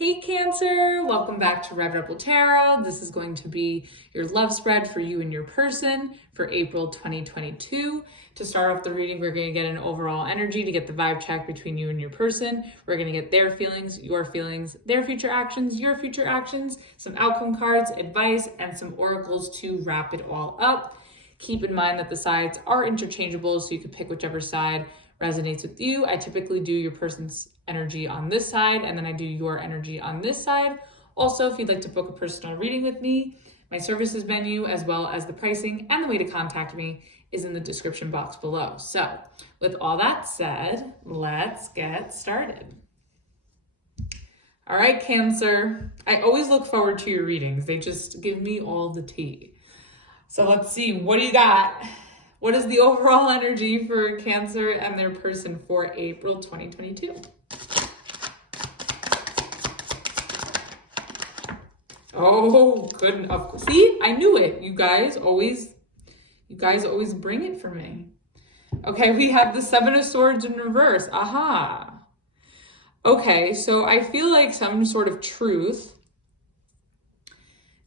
Hey Cancer, welcome back to Untitled Tarot. This is going to be your love spread for you and your person for April 2022. To start off the reading, we're going to get an overall energy to get the vibe check between you and your person. We're going to get their feelings, their future actions, your future actions, some outcome cards, advice, and some oracles to wrap it all up. Keep in mind that the sides are interchangeable, so you can pick whichever side resonates with you. I typically do your person's energy on this side, and then I do your energy on this side. Also, if you'd like to book a personal reading with me, my services menu, as well as the pricing and the way to contact me, is in the description box below. So, with all that said, let's get started. All right, Cancer. I always look forward to your readings. They just give me all the tea. So let's see, what do you got? What is the overall energy for Cancer and their person for April 2022? Oh, good. Of course. See, I knew it. You guys always bring it for me. Okay, we have the Seven of Swords in reverse. Aha. Okay, so I feel like some sort of truth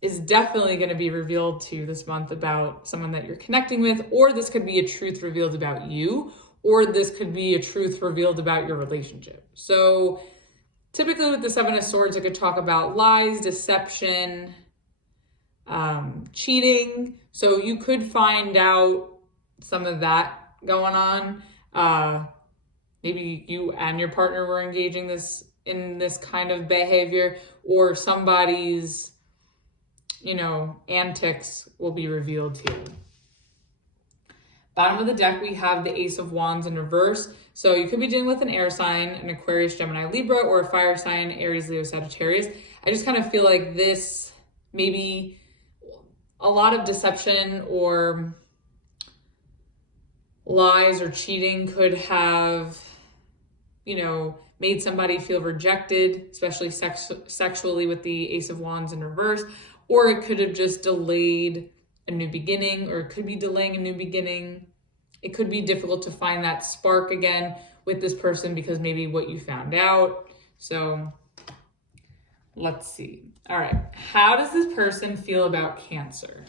is definitely going to be revealed to you this month about someone that you're connecting with, or this could be a truth revealed about you, or this could be a truth revealed about your relationship. So typically with the Seven of Swords, I could talk about lies, deception, cheating. So you could find out some of that going on. Maybe you and your partner were engaging in this kind of behavior, or somebody's antics will be revealed to you. Bottom of the deck, we have the Ace of Wands in reverse. So you could be dealing with an air sign, an Aquarius, Gemini, Libra, or a fire sign, Aries, Leo, Sagittarius. I just kind of feel like this, maybe a lot of deception or lies or cheating could have, made somebody feel rejected, especially sexually with the Ace of Wands in reverse. Or it could have just delayed a new beginning, or it could be delaying a new beginning. It could be difficult to find that spark again with this person because maybe what you found out. So let's see. All right. How does this person feel about Cancer?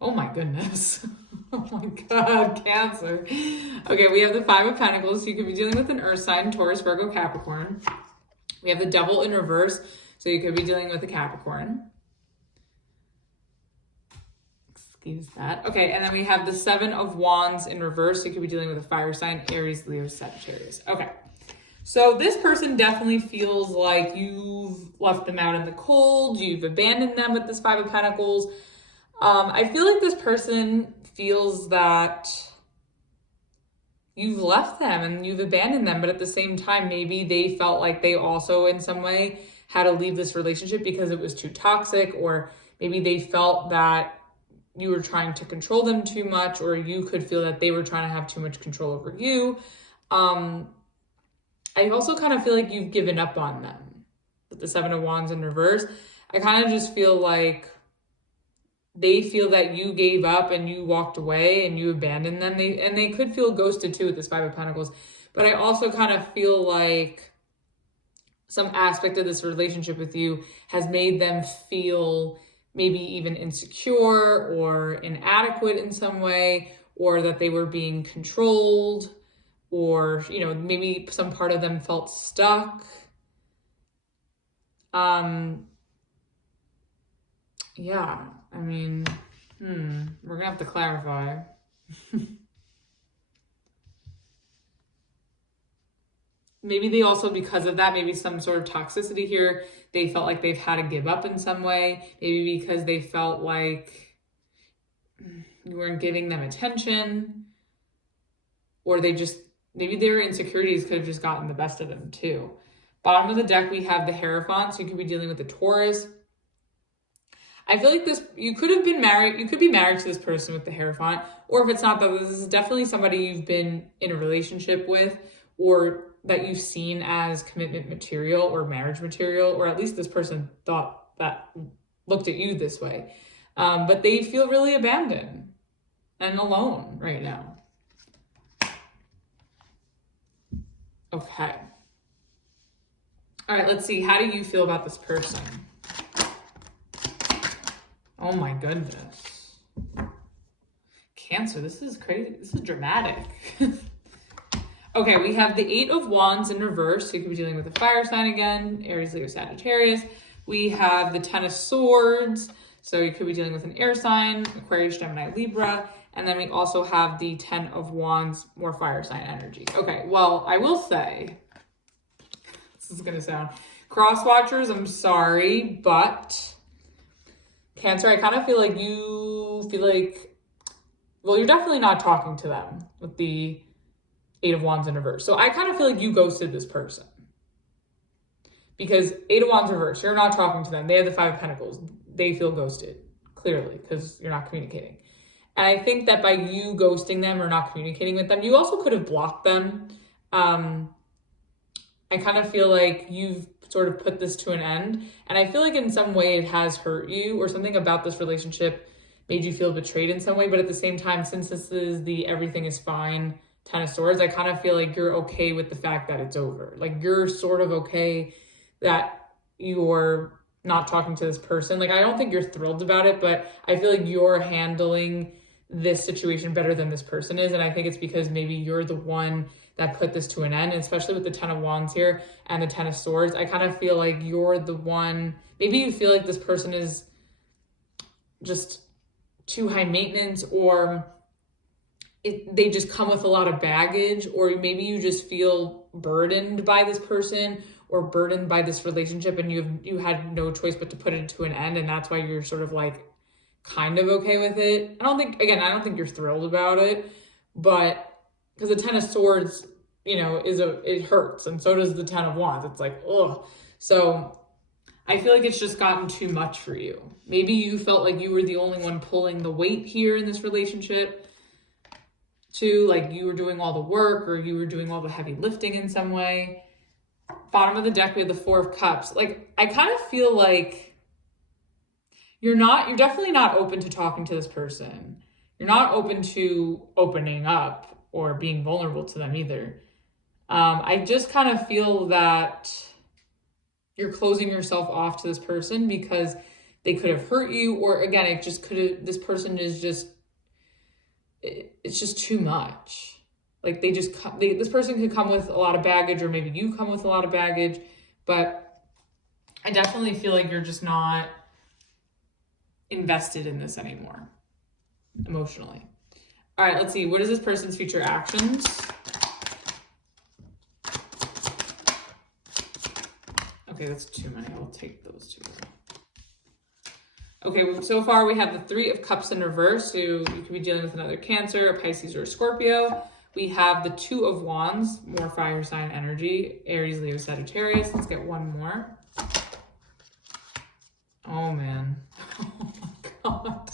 Oh my goodness. Oh my God, Cancer. Okay, we have the Five of Pentacles. You could be dealing with an Earth sign, Taurus, Virgo, Capricorn. We have the Devil in reverse. So you could be dealing with a Capricorn. Excuse that. Okay, and then we have the Seven of Wands in reverse. So you could be dealing with a fire sign, Aries, Leo, Sagittarius. Okay. So this person definitely feels like you've left them out in the cold. You've abandoned them with this Five of Pentacles. I feel like this person feels that you've left them and you've abandoned them, but at the same time, maybe they felt like they also in some way had to leave this relationship because it was too toxic, or maybe they felt that you were trying to control them too much, or you could feel that they were trying to have too much control over you. I also kind of feel like you've given up on them with the Seven of Wands in reverse. I kind of just feel like they feel that you gave up and you walked away and you abandoned them. They could feel ghosted too with this Five of Pentacles. But I also kind of feel like some aspect of this relationship with you has made them feel maybe even insecure or inadequate in some way, or that they were being controlled, or, maybe some part of them felt stuck. Yeah, I mean, we're gonna have to clarify. Maybe they also, because of that, maybe some sort of toxicity here, they felt like they've had to give up in some way. Maybe because they felt like you weren't giving them attention, or maybe their insecurities could have just gotten the best of them too. Bottom of the deck, we have the Hierophant, so you could be dealing with the Taurus. I feel like you could be married to this person with the Hierophant, or if it's not that, this is definitely somebody you've been in a relationship with, or that you've seen as commitment material or marriage material, or at least this person looked at you this way. But they feel really abandoned. and alone right now. Okay. All right, let's see. How do you feel about this person? Oh my goodness. Cancer, this is crazy. This is dramatic. Okay, we have the 8 of Wands in reverse. So you could be dealing with a fire sign again, Aries, Leo, Sagittarius. We have the 10 of Swords. So you could be dealing with an air sign, Aquarius, Gemini, Libra. And then we also have the 10 of Wands, more fire sign energy. Okay, well, I will say, this is going to sound, cross watchers, I'm sorry, but Cancer, I kind of feel like you feel like, well, you're definitely not talking to them with the 8 of Wands in reverse. So I kind of feel like you ghosted this person. Because 8 of Wands reverse, you're not talking to them. They have the 5 of Pentacles. They feel ghosted, clearly, because you're not communicating. And I think that by you ghosting them or not communicating with them, you also could have blocked them. I kind of feel like you've sort of put this to an end. And I feel like in some way it has hurt you, or something about this relationship made you feel betrayed in some way. But at the same time, since this is the everything is fine 10 of Swords, I kind of feel like you're okay with the fact that it's over. Like you're sort of okay that you're not talking to this person. Like, I don't think you're thrilled about it, but I feel like you're handling this situation better than this person is. And I think it's because maybe you're the one that put this to an end, and especially with the 10 of Wands here and the 10 of Swords, I kind of feel like you're the one, maybe you feel like this person is just too high maintenance, or they just come with a lot of baggage, or maybe you just feel burdened by this person or burdened by this relationship, and you had no choice but to put it to an end, and that's why you're sort of like kind of okay with it. I don't think you're thrilled about it, but because the 10 of Swords, you know, it hurts, and so does the 10 of Wands. It's like, ugh. So I feel like it's just gotten too much for you. Maybe you felt like you were the only one pulling the weight here in this relationship too, like you were doing all the work, or you were doing all the heavy lifting in some way. Bottom of the deck, we have the 4 of Cups. Like, I kind of feel like you're definitely not open to talking to this person. You're not open to opening up or being vulnerable to them either. I just kind of feel that you're closing yourself off to this person because they could have hurt you, or again, this person is just, it's just too much. Like this person could come with a lot of baggage, or maybe you come with a lot of baggage, but I definitely feel like you're just not invested in this anymore emotionally. All right, let's see. What is this person's future actions? Okay, that's too many. I'll take those two. Okay, so far we have the 3 of Cups in reverse. So you could be dealing with another Cancer, a Pisces, or a Scorpio. We have the 2 of Wands, more fire sign energy, Aries, Leo, Sagittarius. Let's get one more. Oh, man. Oh, my God.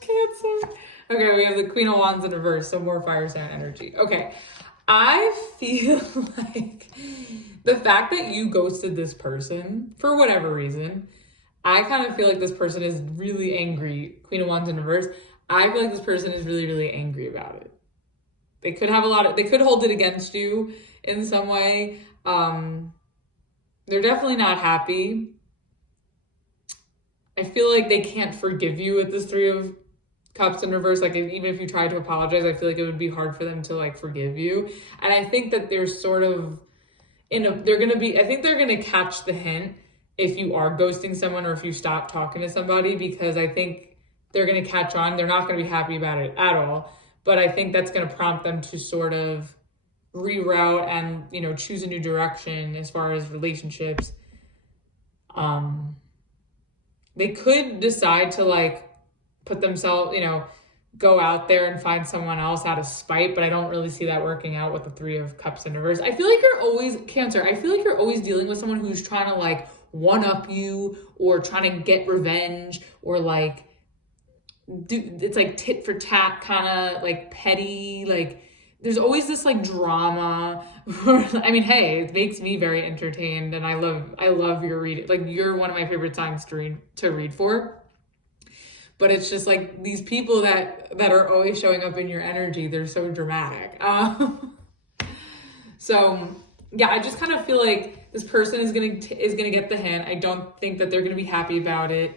Cancer. Okay, we have the Queen of Wands in reverse, so more fire sign energy. Okay, I feel like the fact that you ghosted this person, for whatever reason, I kind of feel like this person is really angry. Queen of Wands in reverse. I feel like this person is really, really angry about it. They could hold it against you in some way. They're definitely not happy. I feel like they can't forgive you with this 3 of Cups in reverse. Like, even if you tried to apologize, I feel like it would be hard for them to like forgive you. And I think that they're sort of I think they're gonna catch the hint if you are ghosting someone, or if you stop talking to somebody, because I think they're gonna catch on. They're not gonna be happy about it at all. But I think that's gonna prompt them to sort of reroute and, you know, choose a new direction as far as relationships. They could decide to like put themselves, you know, go out there and find someone else out of spite, but I don't really see that working out with the 3 of Cups in reverse. I feel like you're always, Cancer, I feel like you're always dealing with someone who's trying to like one-up you, or trying to get revenge, or like it's like tit for tat, kind of like petty, like there's always this like drama. I mean, hey, it makes me very entertained, and I love your reading. Like, you're one of my favorite signs to read for. but it's just like these people that are always showing up in your energy, they're so dramatic. So yeah, I just kind of feel like this person is gonna get the hint. I don't think that they're gonna be happy about it.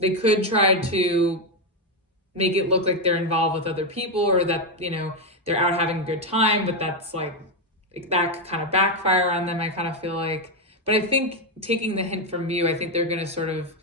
They could try to make it look like they're involved with other people, or that, you know, they're out having a good time, but that's like, that could kind of backfire on them, I kind of feel like. But I think taking the hint from you, I think they're going to sort of,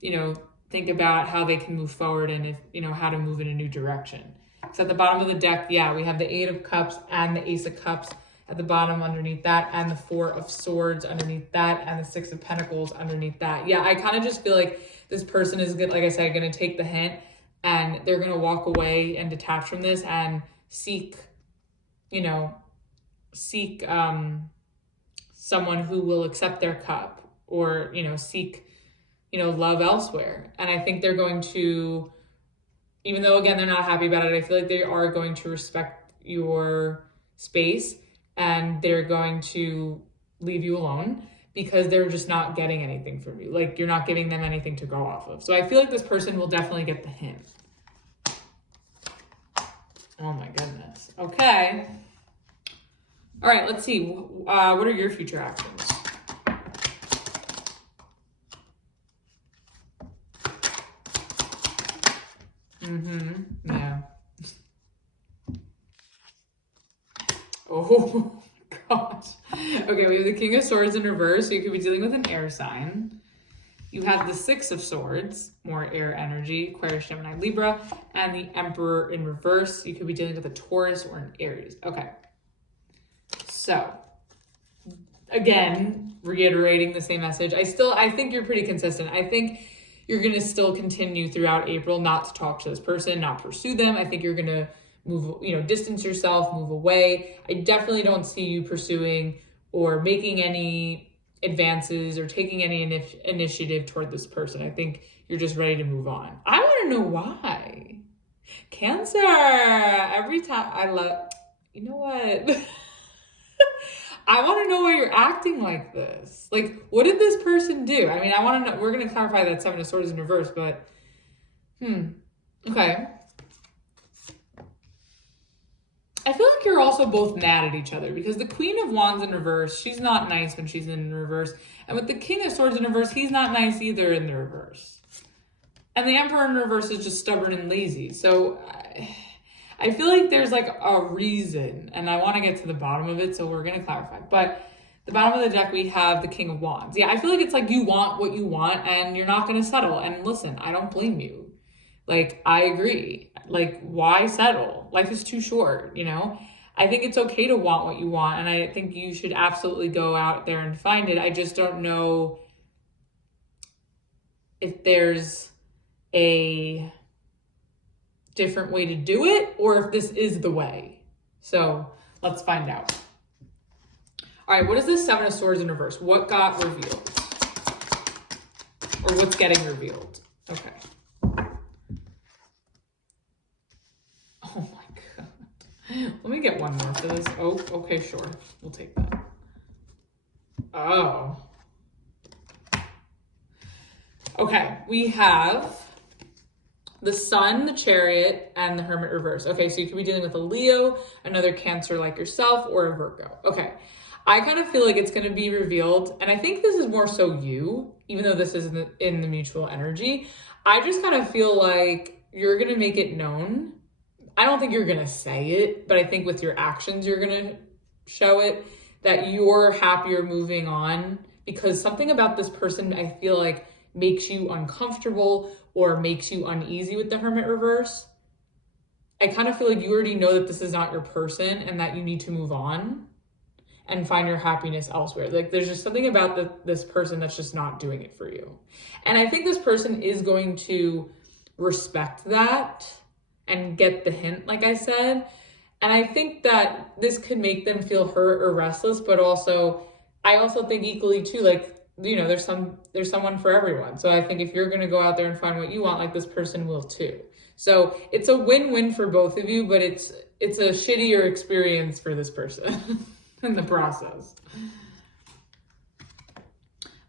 you know, think about how they can move forward and if, you know, how to move in a new direction. So at the bottom of the deck, yeah, we have the 8 of Cups and the Ace of Cups at the bottom underneath that, and the 4 of Swords underneath that, and the 6 of Pentacles underneath that. Yeah, I kind of just feel like this person is good, like I said, going to take the hint, and they're going to walk away and detach from this and seek, you know, someone who will accept their cup, or, you know, seek, you know, love elsewhere. And I think they're going to, even though again, they're not happy about it, I feel like they are going to respect your space, and they're going to leave you alone because they're just not getting anything from you. Like, you're not giving them anything to go off of. So I feel like this person will definitely get the hint. Oh my goodness. Okay. All right, let's see. What are your future actions? Yeah. Oh gosh. Okay, we have the King of Swords in reverse, so you could be dealing with an air sign. You have the 6 of Swords, more air energy, Aquarius, Gemini, Libra, and the Emperor in reverse. You could be dealing with a Taurus or an Aries. Okay. So, again, reiterating the same message. I think you're pretty consistent. I think you're going to still continue throughout April not to talk to this person, not pursue them. I think you're going to move, you know, distance yourself, move away. I definitely don't see you pursuing or making any advances or taking any initiative toward this person. I think you're just ready to move on. I want to know why. Cancer. Every time you know what? I want to know why you're acting like this. Like, what did this person do? I mean, I want to know. We're going to clarify that 7 of Swords in reverse, but okay. I feel like you're also both mad at each other, because the Queen of Wands in reverse, she's not nice when she's in reverse. And with the King of Swords in reverse, he's not nice either in the reverse. And the Emperor in reverse is just stubborn and lazy. So I feel like there's like a reason, and I want to get to the bottom of it, so we're going to clarify. But the bottom of the deck, we have the King of Wands. Yeah, I feel like it's like you want what you want and you're not going to settle. And listen, I don't blame you. Like, I agree. Like, why settle? Life is too short, you know? I think it's okay to want what you want, and I think you should absolutely go out there and find it. I just don't know if there's a different way to do it, or if this is the way. So let's find out. All right, what is this 7 of Swords in reverse? What got revealed? Or what's getting revealed? Okay. Oh my God. Let me get one more for this. Oh, okay, sure. We'll take that. Oh. Okay, we have the Sun, the Chariot, and the Hermit reverse. Okay, so you could be dealing with a Leo, another Cancer like yourself, or a Virgo. Okay, I kind of feel like it's going to be revealed, and I think this is more so you, even though this isn't in the mutual energy. I just kind of feel like you're going to make it known. I don't think you're going to say it, but I think with your actions, you're going to show it that you're happier moving on, because something about this person, I feel like, makes you uncomfortable or makes you uneasy with the Hermit reverse. I kind of feel like you already know that this is not your person and that you need to move on and find your happiness elsewhere. Like, there's just something about this person that's just not doing it for you. And I think this person is going to respect that and get the hint, like I said. And I think that this could make them feel hurt or restless, but also, I also think equally too, like, you know, there's someone for everyone. So I think if you're going to go out there and find what you want, like, this person will too. So it's a win-win for both of you, but it's a shittier experience for this person in the process.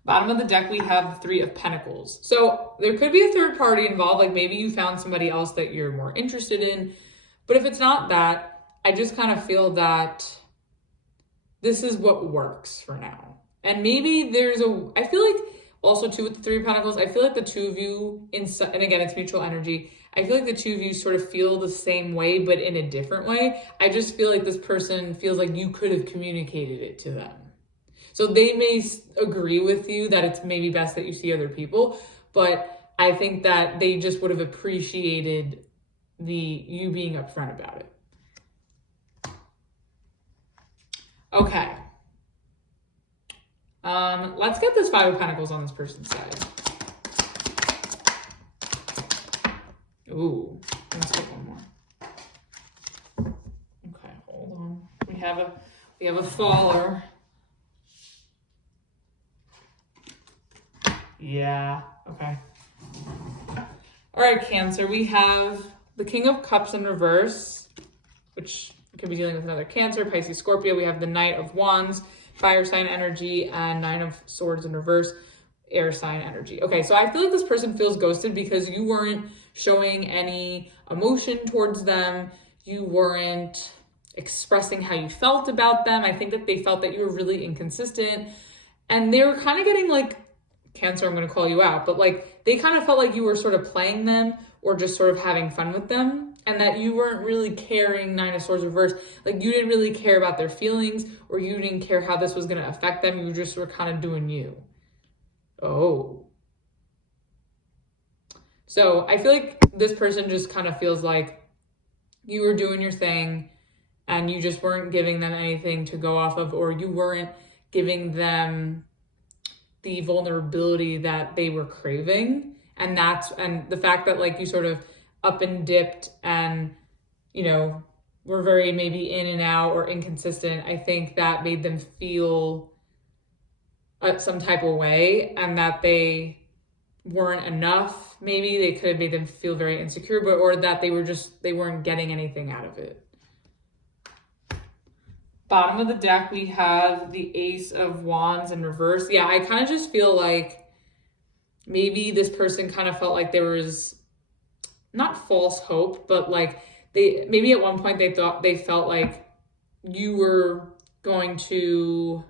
Bottom of the deck, we have the Three of Pentacles. So there could be a third party involved, like maybe you found somebody else that you're more interested in. But if it's not that, I just kind of feel that this is what works for now. And maybe I feel like also too with the Three of Pentacles, I feel like the two of you, and again, it's mutual energy. I feel like the two of you sort of feel the same way, but in a different way. I just feel like this person feels like you could have communicated it to them. So they may agree with you that it's maybe best that you see other people, but I think that they just would have appreciated you being upfront about it. Okay. Let's get this Five of Pentacles on this person's side. Ooh, let's get one more. Okay, hold on. We have a faller. Yeah, okay. All right, Cancer, we have the King of Cups in reverse, which could be dealing with another Cancer, Pisces, Scorpio. We have the Knight of Wands, fire sign energy, and Nine of Swords in reverse, air sign energy. Okay, so I feel like this person feels ghosted because you weren't showing any emotion towards them. You weren't expressing how you felt about them. I think that they felt that you were really inconsistent, and they were kind of getting like, Cancer, I'm going to call you out, but like they kind of felt like you were sort of playing them or just sort of having fun with them, and that you weren't really caring. Nine of Swords reverse, like you didn't really care about their feelings, or you didn't care how this was going to affect them. You just were kind of doing you. Oh. So I feel like this person just kind of feels like you were doing your thing and you just weren't giving them anything to go off of, or you weren't giving them the vulnerability that they were craving. And the fact that like you sort of up and dipped and, you know, were very maybe in and out or inconsistent, I think that made them feel some type of way, and that they weren't enough. Maybe they could have made them feel very insecure, or that they weren't getting anything out of it. Bottom of the deck, we have the Ace of Wands in reverse. Yeah, I kind of just feel like maybe this person kind of felt like there was not false hope, but like maybe at one point they felt like you were going to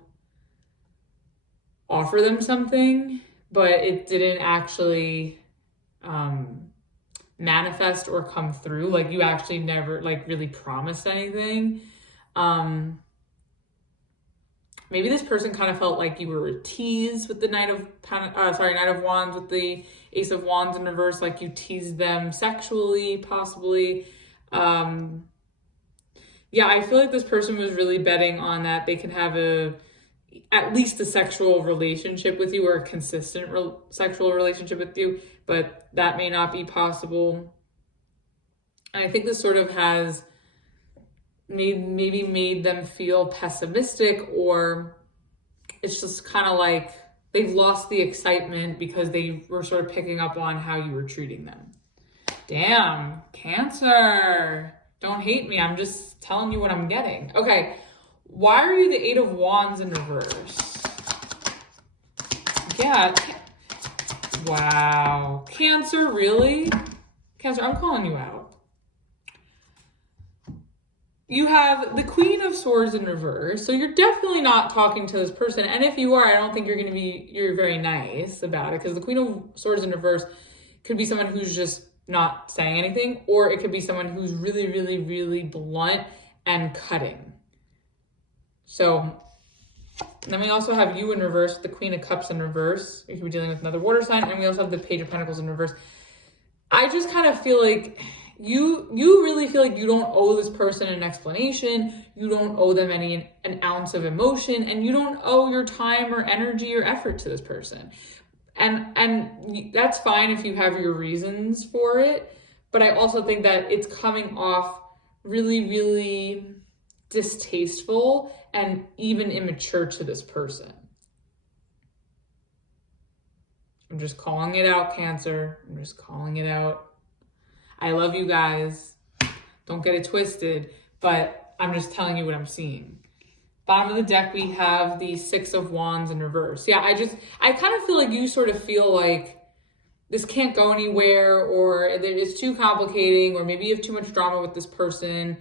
offer them something, but it didn't actually manifest or come through. Like you actually never like really promised anything. Maybe this person kind of felt like you were teased with the Knight of Wands with the Ace of Wands in reverse, like you teased them sexually, possibly. Yeah, I feel like this person was really betting on that they can have at least a sexual relationship with you, or a consistent sexual relationship with you, but that may not be possible. And I think this sort of has maybe made them feel pessimistic, or it's just kind of like they've lost the excitement because they were sort of picking up on how you were treating them. Damn, Cancer, don't hate me. I'm just telling you what I'm getting. Okay, why are you the Eight of Wands in reverse? Yeah, wow. Cancer, really? Cancer, I'm calling you out. You have the Queen of Swords in reverse, so you're definitely not talking to this person. And if you are, I don't think you're very nice about it, because the Queen of Swords in reverse could be someone who's just not saying anything, or it could be someone who's really, really, really blunt and cutting. So then we also have you in reverse, the Queen of Cups in reverse. You could be dealing with another water sign, and we also have the Page of Pentacles in reverse. I just kind of feel like you really feel like you don't owe this person an explanation. You don't owe them an ounce of emotion, and you don't owe your time or energy or effort to this person. And that's fine if you have your reasons for it, but I also think that it's coming off really, really distasteful and even immature to this person. I'm just calling it out, Cancer. I'm just calling it out. I love you guys. Don't get it twisted, but I'm just telling you what I'm seeing. Bottom of the deck, we have the Six of Wands in reverse. Yeah, I kind of feel like you sort of feel like this can't go anywhere, or it's too complicating, or maybe you have too much drama with this person.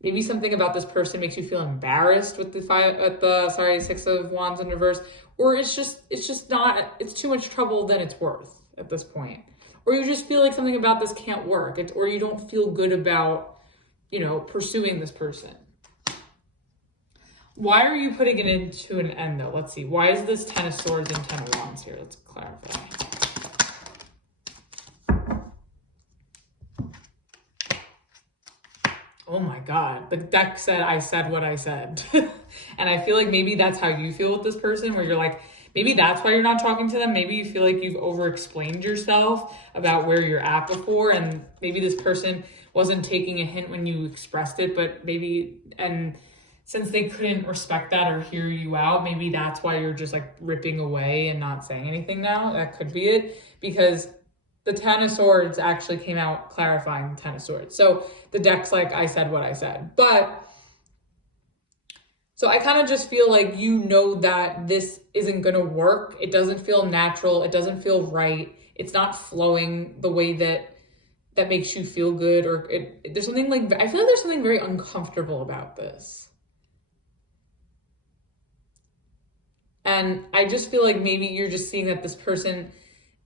Maybe something about this person makes you feel embarrassed with the Six of Wands in reverse, or it's just not, it's too much trouble than it's worth at this point. Or you just feel like something about this can't work, or you don't feel good about, pursuing this person. Why are you putting it into an end though? Let's see. Why is this Ten of Swords and Ten of Wands here? Let's clarify. Oh my God. The deck said, I said what I said. And I feel like maybe that's how you feel with this person, where you're like, maybe that's why you're not talking to them. Maybe you feel like you've over-explained yourself about where you're at before, and maybe this person wasn't taking a hint when you expressed it, but and since they couldn't respect that or hear you out, maybe that's why you're just like ripping away and not saying anything now. That could be it, because the Ten of Swords actually came out clarifying the Ten of Swords. So the deck's like, I said what I said. So I kind of just feel like that this isn't going to work. It doesn't feel natural. It doesn't feel right. It's not flowing the way that makes you feel good. Or there's something like, I feel like there's something very uncomfortable about this. And I just feel like maybe you're just seeing that this person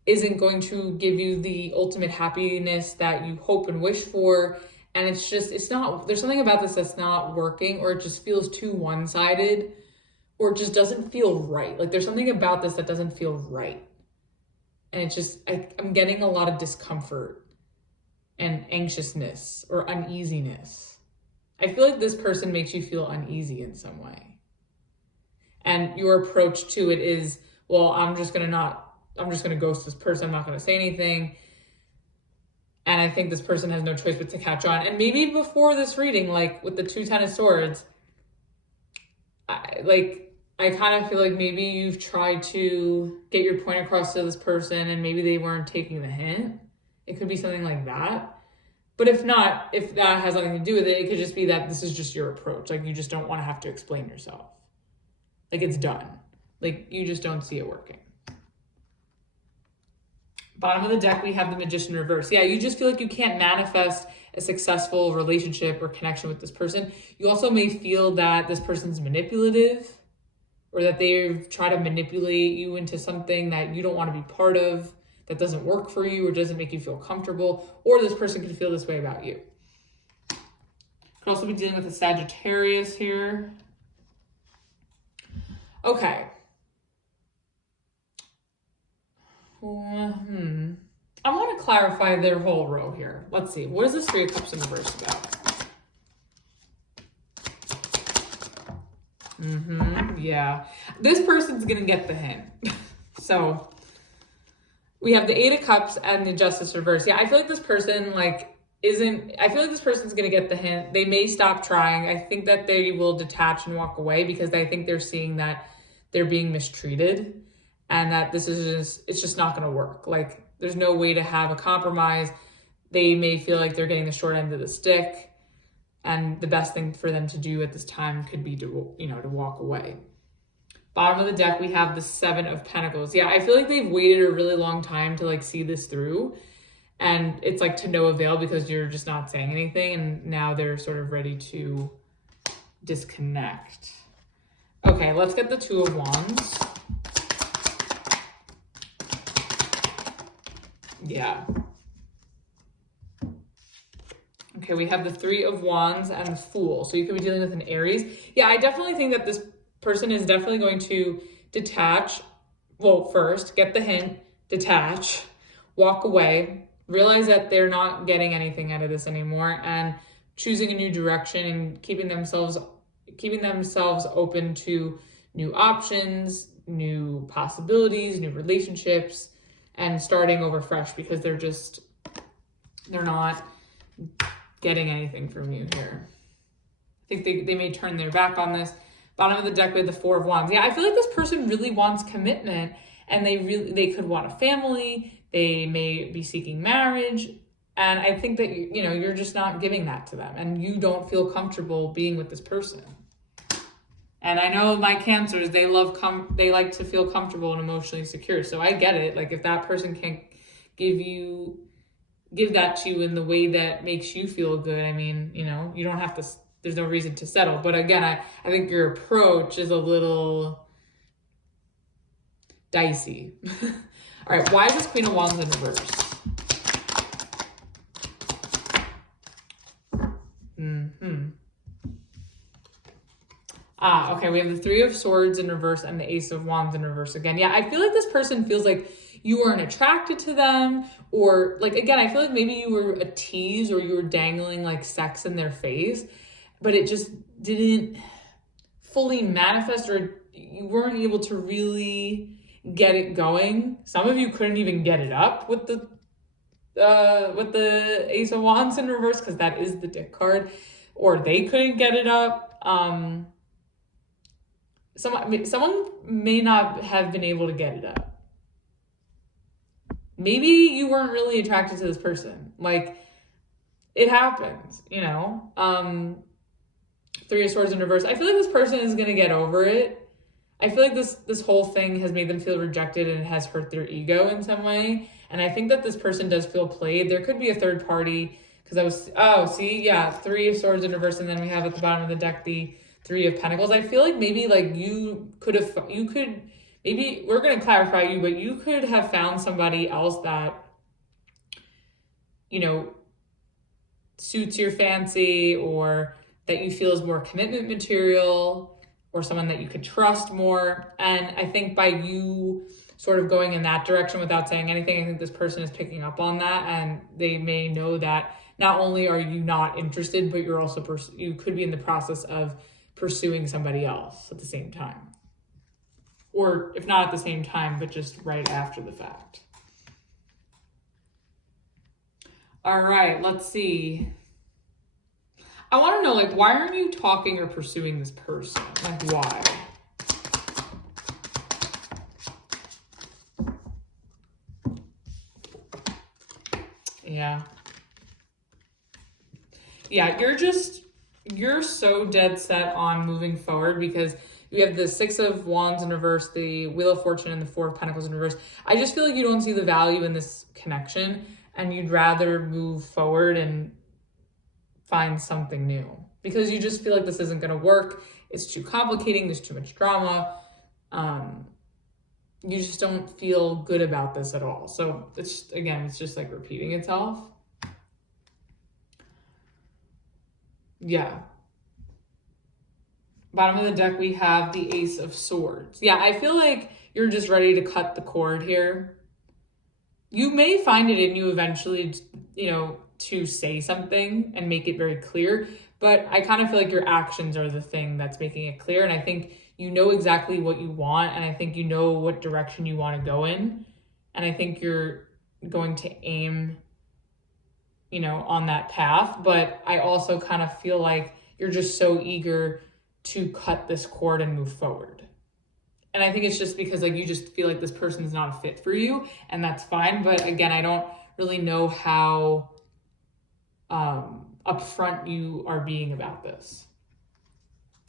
isn't going to give you the ultimate happiness that you hope and wish for. And it's not, there's something about this that's not working, or it just feels too one-sided, or it just doesn't feel right. Like there's something about this that doesn't feel right. And it's just, I'm getting a lot of discomfort and anxiousness or uneasiness. I feel like this person makes you feel uneasy in some way. And your approach to it is, well, I'm just going to ghost this person. I'm not going to say anything. And I think this person has no choice but to catch on. And maybe before this reading, like with the Ten of Swords, I kind of feel like maybe you've tried to get your point across to this person and maybe they weren't taking the hint. It could be something like that. But if not, if that has nothing to do with it, it could just be that this is just your approach. Like you just don't want to have to explain yourself. Like it's done. Like you just don't see it working. Bottom of the deck, we have the Magician reverse. Yeah, you just feel like you can't manifest a successful relationship or connection with this person. You also may feel that this person's manipulative, or that they've tried to manipulate you into something that you don't want to be part of, that doesn't work for you or doesn't make you feel comfortable, or this person could feel this way about you. Could also be dealing with a Sagittarius here. Okay. I want to clarify their whole row here. Let's see. What is this Three of Cups in reverse about? Yeah. This person's going to get the hint. So we have the Eight of Cups and the Justice reverse. Yeah, I feel like this person I feel like this person's going to get the hint. They may stop trying. I think that they will detach and walk away because I think they're seeing that they're being mistreated. And that it's just not going to work. Like there's no way to have a compromise. They may feel like they're getting the short end of the stick, and the best thing for them to do at this time could be to walk away. Bottom of the deck, we have the Seven of Pentacles. Yeah, I feel like they've waited a really long time to see this through, and it's to no avail because you're just not saying anything, and now they're sort of ready to disconnect. Okay, let's get the Two of Wands. Yeah. Okay, we have the Three of Wands and the Fool. So you could be dealing with an Aries. Yeah, I definitely think that this person is definitely going to detach. Well, first, get the hint, detach, walk away, realize that they're not getting anything out of this anymore, and choosing a new direction and keeping themselves open to new options, new possibilities, new relationships, and starting over fresh because they're not getting anything from you here. I think they may turn their back on this. Bottom of the deck with the Four of Wands. Yeah, I feel like this person really wants commitment, and they could want a family. They may be seeking marriage. And I think that, you're just not giving that to them, and you don't feel comfortable being with this person. And I know my Cancers, they like to feel comfortable and emotionally secure. So I get it. Like if that person can't give that to you in the way that makes you feel good, I mean, you don't have to, there's no reason to settle. But again, I think your approach is a little dicey. All right, why is this Queen of Wands in reverse? Okay, we have the Three of Swords in reverse and the Ace of Wands in reverse again. Yeah, I feel like this person feels like you weren't attracted to them, or like, again, I feel like maybe you were a tease or you were dangling like sex in their face, but it just didn't fully manifest, or you weren't able to really get it going. Some of you couldn't even get it up with the Ace of Wands in reverse, because that is the Dick card, or they couldn't get it up. Someone may not have been able to get it up. Maybe you weren't really attracted to this person. Like, it happens, Three of Swords in reverse. I feel like this person is going to get over it. I feel like this whole thing has made them feel rejected and it has hurt their ego in some way. And I think that this person does feel played. There could be a third party, because Three of Swords in reverse, and then we have at the bottom of the deck the Three of Pentacles. I feel like maybe like maybe we're going to clarify you, but you could have found somebody else that, suits your fancy, or that you feel is more commitment material, or someone that you could trust more. And I think by you sort of going in that direction without saying anything, I think this person is picking up on that, and they may know that not only are you not interested, but you're also you could be in the process of pursuing somebody else at the same time. Or if not at the same time, but just right after the fact. All right, let's see. I want to know, like, why aren't you talking or pursuing this person? Like, why? Yeah. Yeah, you're so dead set on moving forward, because you have the Six of Wands in reverse, the Wheel of Fortune, and the Four of Pentacles in reverse. I just feel like you don't see the value in this connection, and you'd rather move forward and find something new, because you just feel like this isn't going to work. It's too complicating. There's too much drama. You just don't feel good about this at all. So it's just like repeating itself. Yeah. Bottom of the deck, we have the Ace of Swords. Yeah, I feel like you're just ready to cut the cord here. You may find it in you eventually, to say something and make it very clear, but I kind of feel like your actions are the thing that's making it clear. And I think you know exactly what you want, and I think you know what direction you want to go in. And I think you're going to aim, on that path. But I also kind of feel like you're just so eager to cut this cord and move forward. And I think it's just because like you just feel like this person's not a fit for you, and that's fine. But again, I don't really know how upfront you are being about this.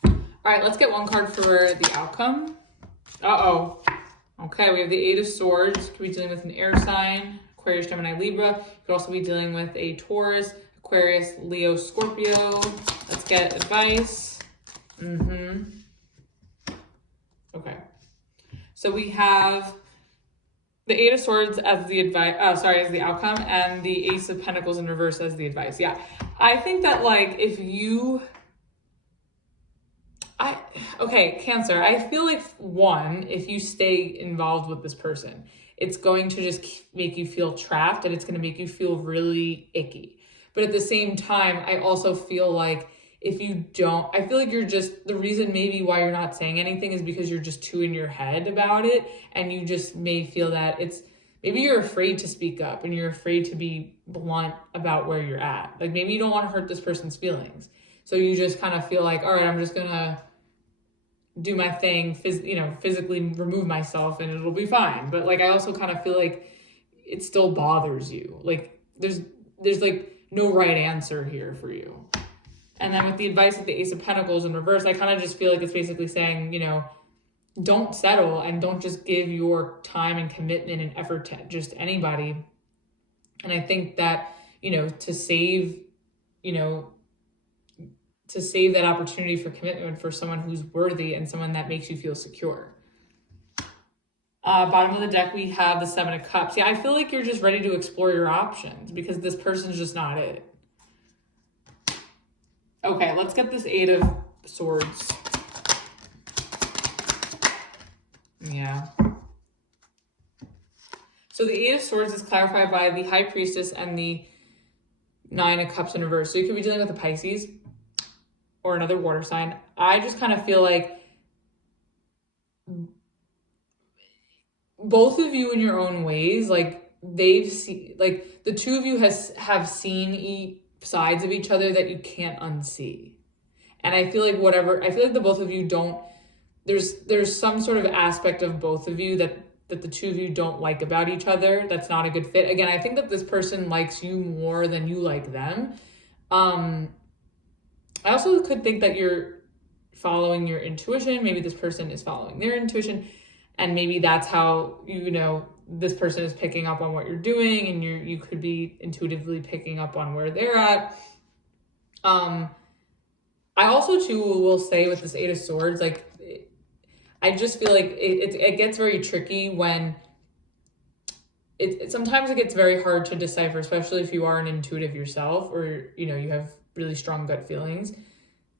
All right, let's get one card for the outcome. Okay, we have the Eight of Swords. Could be dealing with an air sign, Aquarius, Gemini, Libra. Could also be dealing with a Taurus, Aquarius, Leo, Scorpio. Let's get advice. Okay. So we have the Eight of Swords as the as the outcome, and the Ace of Pentacles in reverse as the advice. Yeah. I think that like Cancer, I feel like one, if you stay involved with this person, it's going to just make you feel trapped, and it's going to make you feel really icky. But at the same time, I also feel like if you don't, I feel like you're just, the reason maybe why you're not saying anything is because you're just too in your head about it, and you just may feel that maybe you're afraid to speak up, and you're afraid to be blunt about where you're at. Like maybe you don't want to hurt this person's feelings. So you just kind of feel like, all right, I'm just going to do my thing, physically remove myself, and it'll be fine. But like, I also kind of feel like it still bothers you. Like there's like no right answer here for you. And then with the advice of the Ace of Pentacles in reverse, I kind of just feel like it's basically saying, don't settle and don't just give your time and commitment and effort to just anybody. And I think that, to save that opportunity for commitment for someone who's worthy and someone that makes you feel secure. Bottom of the deck, we have the Seven of Cups. Yeah, I feel like you're just ready to explore your options because this person's just not it. Okay, let's get this Eight of Swords. Yeah. So the Eight of Swords is clarified by the High Priestess and the Nine of Cups in reverse. So you could be dealing with a Pisces or another water sign. I just kind of feel like both of you in your own ways, like the two of you have seen sides of each other that you can't unsee. And I feel like the both of you don't, there's some sort of aspect of both of you that the two of you don't like about each other. That's not a good fit. Again, I think that this person likes you more than you like them. I also could think that you're following your intuition. Maybe this person is following their intuition. And maybe that's how, this person is picking up on what you're doing and you could be intuitively picking up on where they're at. I also too will say with this Eight of Swords, like, I just feel like it gets very tricky when sometimes it gets very hard to decipher, especially if you are an intuitive yourself or, you have really strong gut feelings,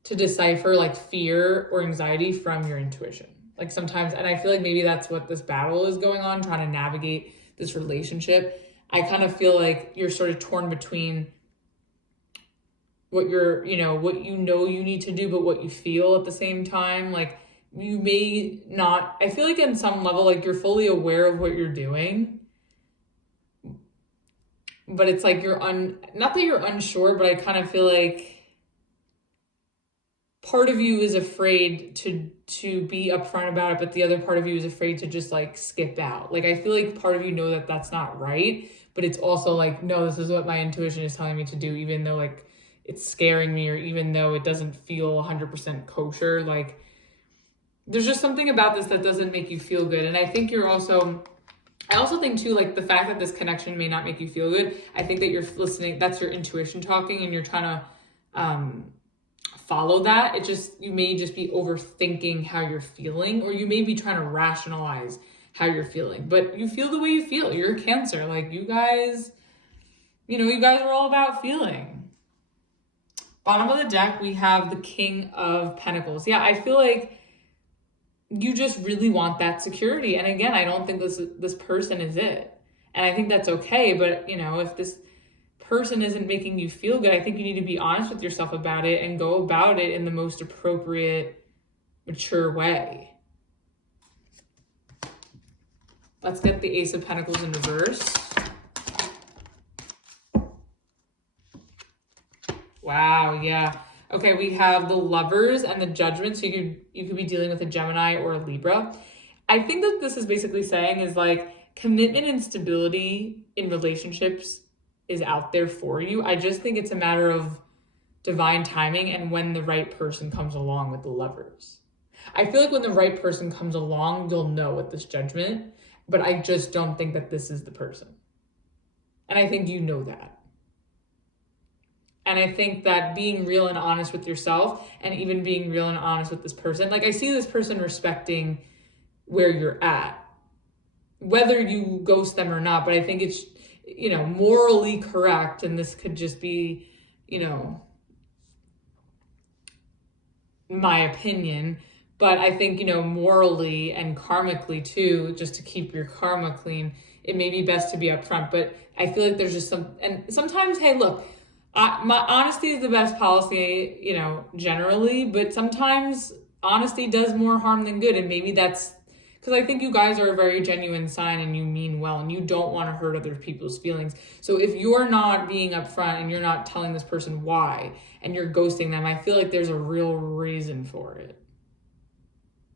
to decipher like fear or anxiety from your intuition. Like sometimes, and I feel like maybe that's what this battle is going on, trying to navigate this relationship. I kind of feel like you're sort of torn between what what you need to do, but what you feel at the same time. Like you may not, I feel like in some level, like you're fully aware of what you're doing, but it's like not that you're unsure, but I kind of feel like part of you is afraid to be upfront about it, but the other part of you is afraid to just like skip out. Like I feel like part of you know that that's not right, but it's also like, no, this is what my intuition is telling me to do, even though like it's scaring me or even though it doesn't feel 100% kosher. Like there's just something about this that doesn't make you feel good. And I think I also think too, like the fact that this connection may not make you feel good, I think that you're listening, that's your intuition talking and you're trying to follow that. You may just be overthinking how you're feeling, or you may be trying to rationalize how you're feeling, but you feel the way you feel. You're a Cancer. Like you guys are all about feeling. Bottom of the deck, we have the King of Pentacles. Yeah, I feel like you just really want that security. And again, I don't think this person is it. And I think that's okay. But if this person isn't making you feel good, I think you need to be honest with yourself about it and go about it in the most appropriate, mature way. Let's get the Ace of Pentacles in reverse. Wow, yeah. Okay, we have the Lovers and the Judgment. So you could be dealing with a Gemini or a Libra. I think that this is basically saying is like commitment and stability in relationships is out there for you. I just think it's a matter of divine timing and when the right person comes along with the Lovers. I feel like when the right person comes along, you'll know with this Judgment, but I just don't think that this is the person. And I think you know that. And I think that being real and honest with yourself and even being real and honest with this person, like I see this person respecting where you're at, whether you ghost them or not, but I think it's, morally correct. And this could just be, my opinion, but I think, morally and karmically too, just to keep your karma clean, it may be best to be upfront. But I feel like there's just and sometimes, hey, look, my honesty is the best policy, generally, but sometimes honesty does more harm than good. And maybe that's because I think you guys are a very genuine sign and you mean well and you don't want to hurt other people's feelings. So if you're not being upfront and you're not telling this person why and you're ghosting them, I feel like there's a real reason for it.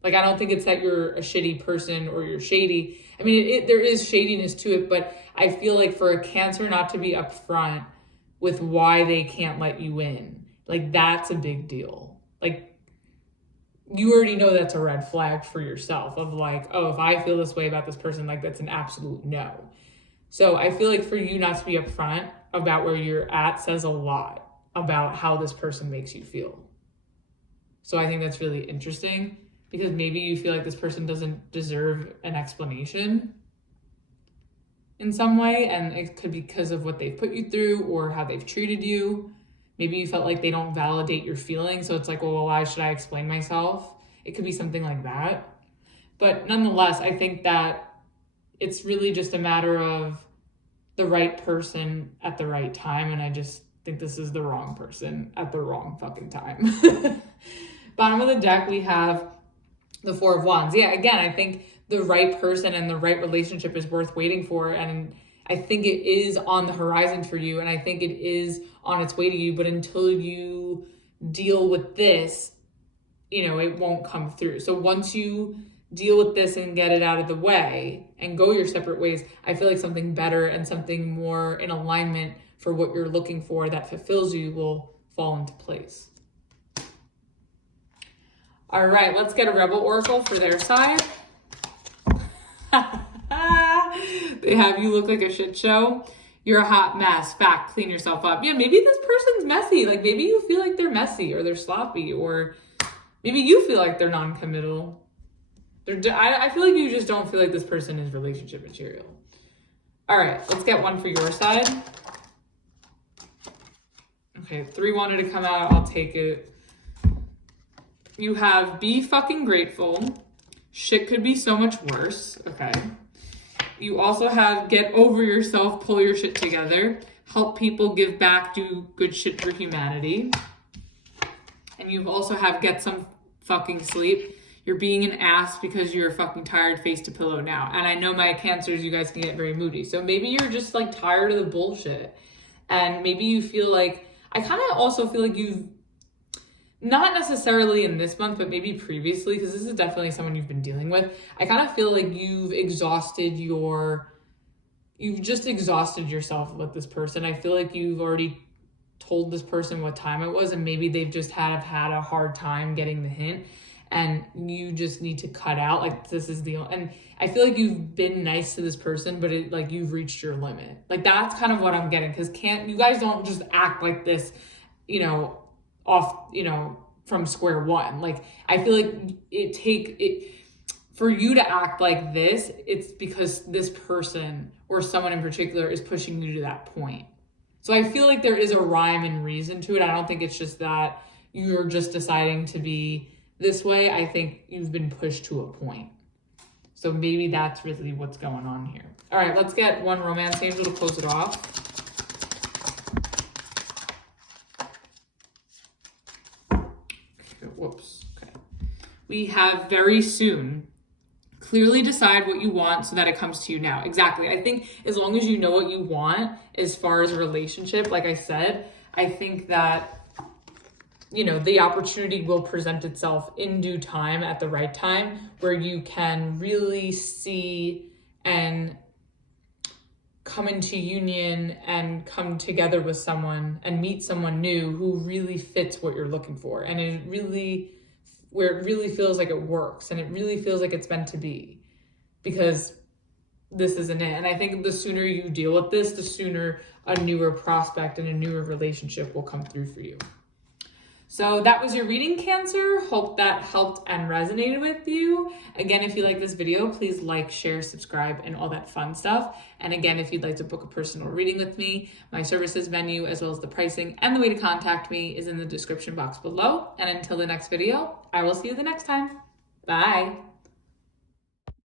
Like, I don't think it's that you're a shitty person or you're shady. I mean, there is shadiness to it, but I feel like for a Cancer not to be upfront with why they can't let you in like that's a big deal. Like you already know that's a red flag for yourself of like, oh, if I feel this way about this person, like that's an absolute no. So I feel like for you not to be upfront about where you're at says a lot about how this person makes you feel. So I think that's really interesting because maybe you feel like this person doesn't deserve an explanation in some way, and it could be because of what they've put you through or how they've treated you. Maybe you felt like they don't validate your feelings, so it's like, well, why should I explain myself? It could be something like that. But nonetheless, I think that it's really just a matter of the right person at the right time, and I just think this is the wrong person at the wrong fucking time. Bottom of the deck, we have the Four of Wands. Yeah, again, I think the right person and the right relationship is worth waiting for. And I think it is on the horizon for you. And I think it is on its way to you. But until you deal with this, it won't come through. So once you deal with this and get it out of the way and go your separate ways, I feel like something better and something more in alignment for what you're looking for that fulfills you will fall into place. All right, let's get a Rebel Oracle for their side. They have you look like a shit show. You're a hot mess. Fact, clean yourself up. Yeah, maybe this person's messy. Like maybe you feel like they're messy or they're sloppy, or maybe you feel like they're non-committal. I feel like you just don't feel like this person is relationship material. All right, let's get one for your side. Okay, 3 wanted to come out. I'll take it. You have be fucking grateful. Shit could be so much worse. Okay. You also have get over yourself, pull your shit together, help people, give back, do good shit for humanity. And you also have get some fucking sleep. You're being an ass because you're fucking tired, face to pillow now. And I know my Cancers, you guys can get very moody. So maybe you're just like tired of the bullshit. And maybe you feel like, I kind of also feel like you've, not necessarily in this month, but maybe previously, because this is definitely someone you've been dealing with. I kind of feel like you've just exhausted yourself with this person. I feel like you've already told this person what time it was, and maybe they've just had a hard time getting the hint, and you just need to cut out. Like this is and I feel like you've been nice to this person, but you've reached your limit. Like that's kind of what I'm getting, because you guys don't just act like this, off, from square one. Like I feel like for you to act like this, it's because this person or someone in particular is pushing you to that point. So I feel like there is a rhyme and reason to it. I don't think it's just that you're just deciding to be this way. I think you've been pushed to a point. So maybe that's really what's going on here. All right, let's get one romance angel to close it off. Whoops. Okay. We have very soon. Clearly decide what you want so that it comes to you now. Exactly. I think as long as you know what you want as far as a relationship, like I said, I think that, the opportunity will present itself in due time at the right time where you can really see and come into union and come together with someone and meet someone new who really fits what you're looking for. And where it really feels like it works and it really feels like it's meant to be, because this isn't it. And I think the sooner you deal with this, the sooner a newer prospect and a newer relationship will come through for you. So that was your reading, Cancer. Hope that helped and resonated with you. Again, if you like this video, please like, share, subscribe, and all that fun stuff. And again, if you'd like to book a personal reading with me, my services menu, as well as the pricing and the way to contact me, is in the description box below. And until the next video, I will see you the next time. Bye.